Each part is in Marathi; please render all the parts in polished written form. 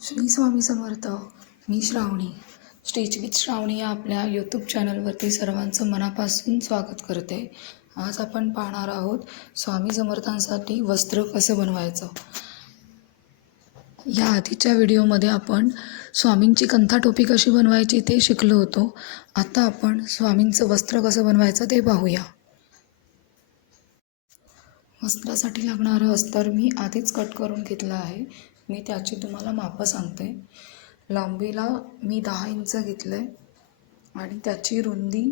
श्री स्वामी समर्थ. मी श्रावणी, स्टिच विथ श्रावणी या आपल्या यूट्यूब चॅनलवरती सर्वांचं मनापासून स्वागत करते. आज आपण पाहणार आहोत स्वामी समर्थांसाठी वस्त्र कसं बनवायचं. या आधीच्या व्हिडिओमध्ये आपण स्वामींची कंथा टोपी कशी बनवायची ते शिकलो होतो. आता आपण स्वामींचं वस्त्र कसं बनवायचं ते पाहूया. वस्त्रासाठी लागणारं अस्तर मी आधीच कट करून घेतलं आहे. मी त्याची तुम्हाला मापं सांगते. लांबीला मी 10 इंच घेतलं आहे आणि त्याची रुंदी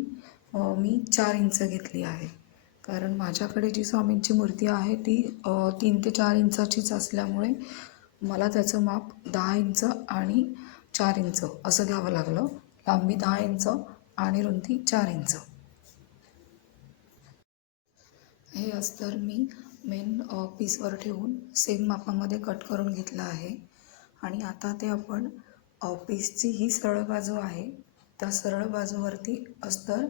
मी 4 इंच घेतली आहे. कारण माझ्याकडे जी स्वामींची मूर्ती आहे ती 3 ते 4 इंचाचीच असल्यामुळे मला त्याचं माप 10 इंच आणि 4 इंच असं घ्यावं लागलं. लांबी 10 इंच आणि रुंदी 4 इंच. हे अस्तर मी मेन पीसवर ठेवून सेम मापामध्ये कट करून घेतलं आहे. आणि आता ते आपण पीसची ही सरळ बाजू आहे त्या सरळ बाजूवरती अस्तर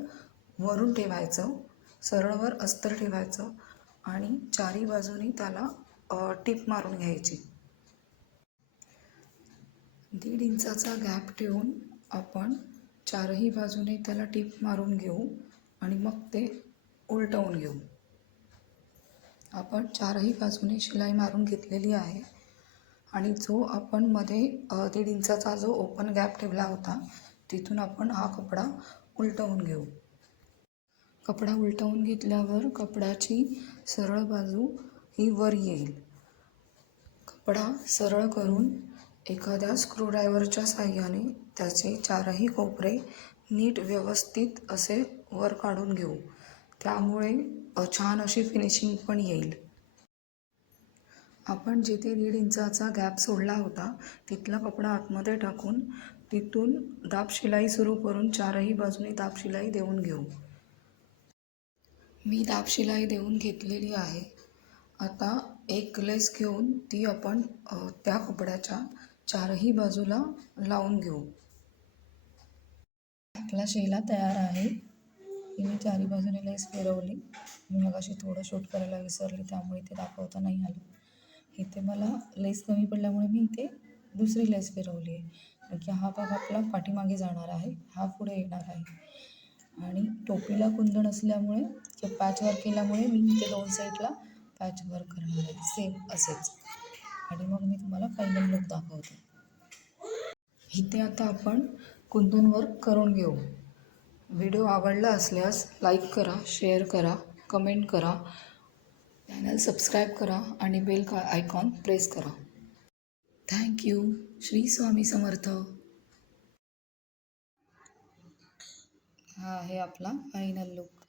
वरून ठेवायचं. सरळवर अस्तर ठेवायचं आणि चारी बाजूनी त्याला टीप मारून घ्यायची. 1.5 इंचाचा गॅप ठेवून आपण चारही बाजूने त्याला टीप मारून घेऊ आणि मग ते उलटवून घेऊ. आपण चारही बाजूने शिलाई मारून घेतलेली आहे आणि जो आपण मध्ये 1.5 इंचाचा जो ओपन गॅप ठेवला होता तिथून आपण हा कपडा उलटवून घेऊ. कपडा उलटवून घेतल्यावर कपड्याची सरळ बाजू ही वर येईल. कपडा सरळ करून एखाद्या स्क्रूड्रायव्हरच्या साहाय्याने त्याचे चारही कोपरे नीट व्यवस्थित असे वर काढून घेऊ. त्यामुळे छान अशी फिनिशिंग पण येईल. आपण जिथे 1.5 इंचाचा गॅप सोडला होता तिथला कपडा आतमध्ये टाकून तिथून दाब शिलाई सुरू करून चारही बाजूने दाब शिलाई देऊन घेऊ. मी दाब शिलाई देऊन घेतलेली आहे. आता एक लेस घेऊन ती आपण त्या कपड्याच्या चारही बाजूला लावून घेऊ. आपला शेला तयार आहे. मी चारी बाजूने लेस फिरवली. मी मगाशी थोडं शूट करायला विसरली त्यामुळे ते दाखवता नाही आलं. इथे मला लेस कमी पडल्यामुळे मी इथे दुसरी लेस फिरवली आहे की हा भाग आपला पाठीमागे जाणार आहे, हा पुढे येणार आहे. आणि टोपीला कुंदन असल्यामुळे किंवा पॅचवर्क केल्यामुळे मी इथे 2 साईडला पॅचवर्क करणार आहे सेम असेच. आणि मग मी तुम्हाला फायनल लुक दाखवते. इथे आता आपण कुंदन वर्क करून घेऊ. व्हिडिओ आवडला असल्यास लाईक करा, शेअर करा, कमेंट करा, चॅनल सबस्क्राईब करा आणि बेल आयकॉन प्रेस करा. थँक्यू. श्री स्वामी समर्थ. हा आहे आपला फायनल लुक.